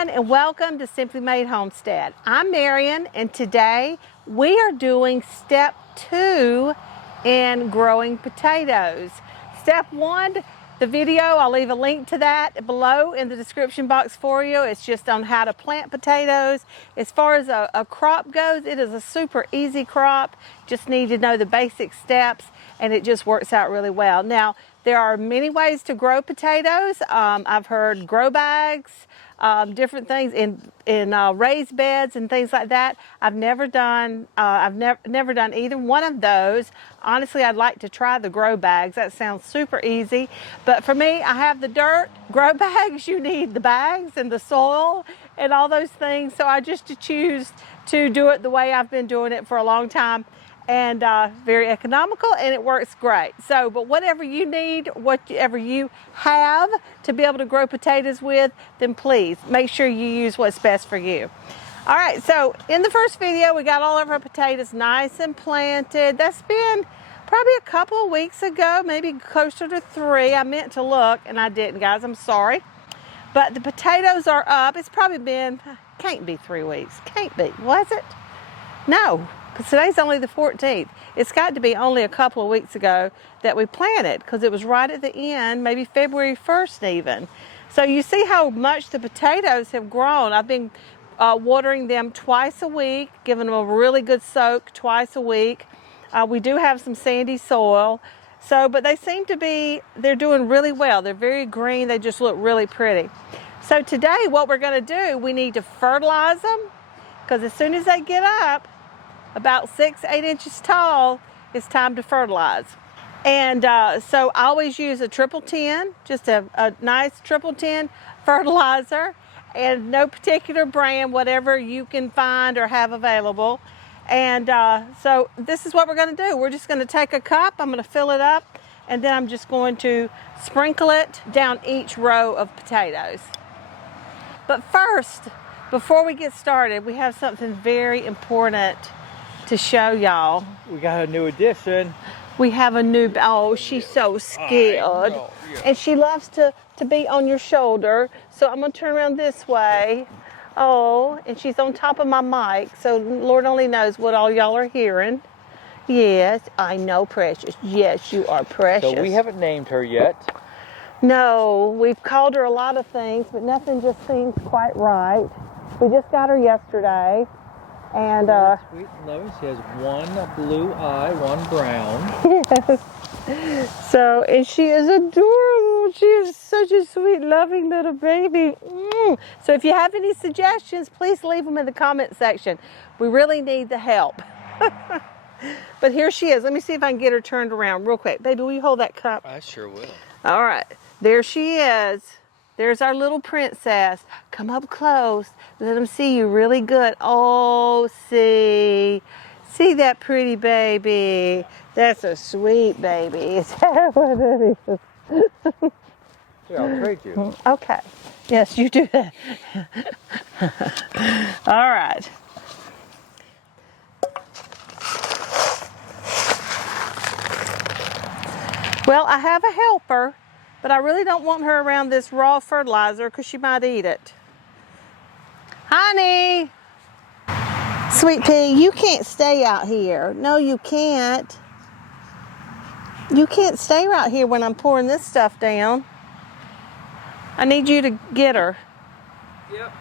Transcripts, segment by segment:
everyone, and welcome to Simply Made Homestead. I'm Marian, and today we are doing step 2 in growing potatoes. Step 1, the video, I'll leave a link to that below in the description box for you. It's just on how to plant potatoes. As far as a crop goes, it is a super easy crop. Just need to know the basic steps, and it just works out really well. Now, there are many ways to grow potatoes. I've heard grow bags, different things in raised beds and things like that. I've never done either one of those. Honestly, I'd like to try the grow bags. That sounds super easy. But for me, I have the dirt. Grow bags, you need the bags and the soil and all those things. So I just choose to do it the way I've been doing it for a long time. And very economical, and it works great. So, but whatever you need, whatever you have to be able to grow potatoes with, then please make sure you use what's best for you. All right, so in the first video, we got all of our potatoes nice and planted. That's been probably a couple of weeks ago, maybe closer to 3. I meant to look, and I didn't, guys. I'm sorry. But the potatoes are up. It's probably been, can't be 3 weeks. Can't be, was it? No. Because today's only the 14th. It's got to be only a couple of weeks ago that we planted, because it was right at the end, maybe February 1st even. So you see how much the potatoes have grown. I've been watering them twice a week, giving them a really good soak twice a week. We do have some sandy soil. But they seem to be, they're doing really well. They're very green. They just look really pretty. So today what we're going to do, we need to fertilize them, because as soon as they get up, about 6-8 inches tall, it's time to fertilize. And so I always use a 10-10, just a nice 10-10 fertilizer, and no particular brand, whatever you can find or have available. And so this is what we're going to do. We're just going to take a cup, I'm going to fill it up, and then I'm just going to sprinkle it down each row of potatoes. But first, before we get started, we have something very important to show y'all. We got a new addition. We have a new, oh, she's so scared. And she loves to be on your shoulder. So I'm going to turn around this way. Oh, and she's on top of my mic. So Lord only knows what all y'all are hearing. Yes, I know, precious. Yes, you are precious. So we haven't named her yet. No, we've called her a lot of things, but nothing just seems quite right. We just got her yesterday. And sweet and loving. She has one blue eye, one brown. Yes. So, and she is adorable. She is such a sweet, loving little baby. So if you have any suggestions, please leave them in the comment section. We really need the help. But here she is. Let me see if I can get her turned around real quick. Baby, will you hold that cup? I sure will. All right. There she is. There's our little princess. Come up close. Let them see you really good. Oh, see. See that pretty baby. That's a sweet baby. Is that what it is? Here, I'll trade you. Okay. Yes, you do that. All right. Well, I have a helper, but I really don't want her around this raw fertilizer because she might eat it. Honey! Sweet pea, you can't stay out here. No, you can't. You can't stay right here when I'm pouring this stuff down. I need you to get her. Yep.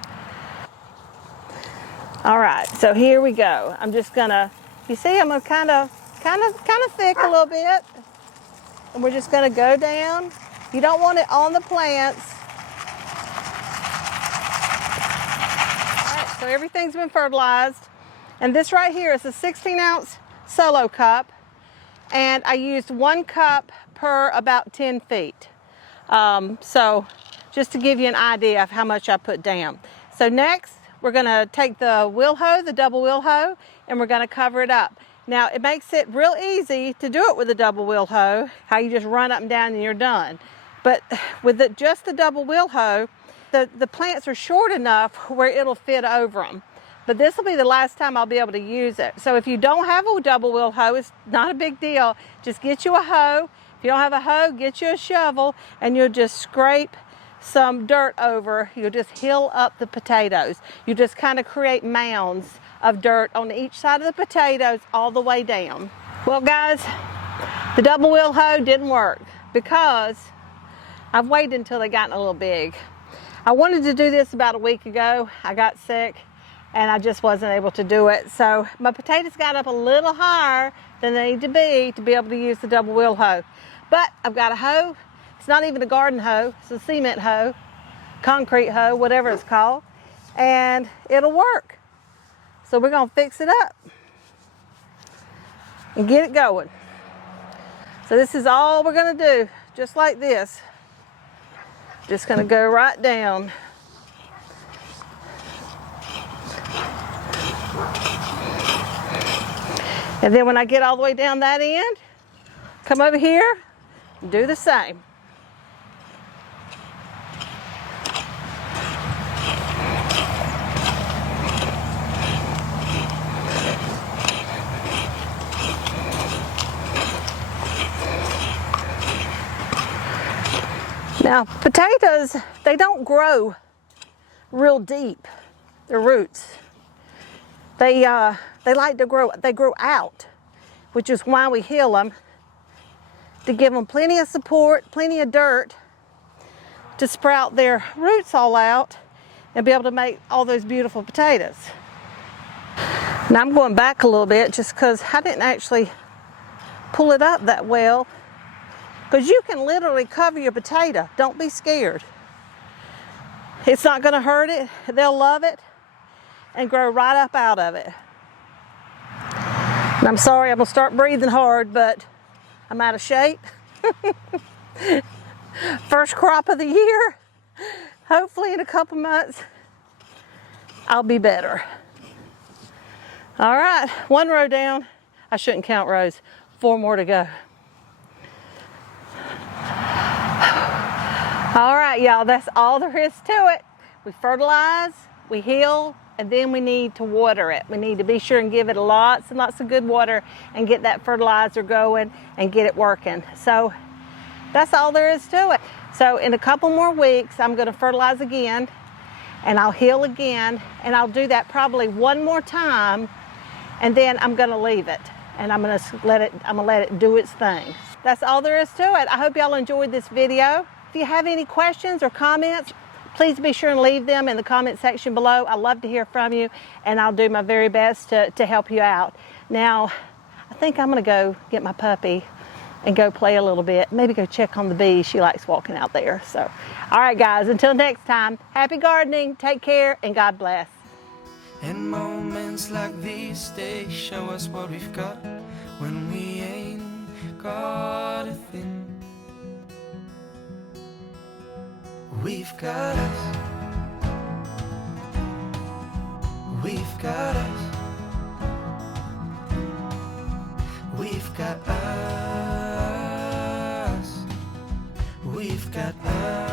All right, so here we go. I'm just gonna, you see, I'm gonna kind of thick a little bit. And we're just gonna go down. You don't want it on the plants. All right, so everything's been fertilized. And this right here is a 16-ounce solo cup. And I used 1 cup per about 10 feet. So just to give you an idea of how much I put down. So next, we're gonna take the wheel hoe, the double wheel hoe, and we're gonna cover it up. Now, it makes it real easy to do it with a double wheel hoe, how you just run up and down and you're done. But with just the double wheel hoe, the plants are short enough where it'll fit over them. But this will be the last time I'll be able to use it. So if you don't have a double wheel hoe, it's not a big deal. Just get you a hoe. If you don't have a hoe, get you a shovel, and you'll just scrape some dirt over, you'll just hill up the potatoes. You just kind of create mounds of dirt on each side of the potatoes all the way down. Well guys, the double wheel hoe didn't work because I've waited until they gotten a little big. I wanted to do this about a week ago. I got sick and I just wasn't able to do it. So my potatoes got up a little higher than they need to be able to use the double wheel hoe. But I've got a hoe. It's not even a garden hoe, it's a cement hoe, concrete hoe, whatever it's called, and it'll work. So we're gonna fix it up and get it going. So this is all we're gonna do, just like this. Just gonna go right down. And then when I get all the way down that end, come over here and do the same. Now, potatoes, they don't grow real deep, their roots. They like to grow, they grow out, which is why we hill them, to give them plenty of support, plenty of dirt to sprout their roots all out and be able to make all those beautiful potatoes. Now I'm going back a little bit just because I didn't actually pull it up that well. Because you can literally cover your potato. Don't be scared. It's not going to hurt it. They'll love it and grow right up out of it. And I'm sorry, I'm going to start breathing hard, but I'm out of shape. First crop of the year. Hopefully in a couple months, I'll be better. All right, 1 row down. I shouldn't count rows. 4 more to go. All right, y'all, that's all there is to it. We fertilize, we hill, and then we need to water it. We need to be sure and give it lots and lots of good water and get that fertilizer going and get it working. So that's all there is to it. So in a couple more weeks, I'm gonna fertilize again and I'll hill again, and I'll do that probably 1 more time, and then I'm gonna leave it and I'm gonna let it do its thing. That's all there is to it. I hope y'all enjoyed this video. If you have any questions or comments, please be sure and leave them in the comment section below. I love to hear from you, and I'll do my very best to help you out. Now, I think I'm gonna go get my puppy and go play a little bit. Maybe go check on the bees. She likes walking out there. So, all right guys, until next time, happy gardening, take care, and God bless. And moments like these, they show us what we've got when we ain't got a thing. We've got us. We've got us. We've got us. We've got us.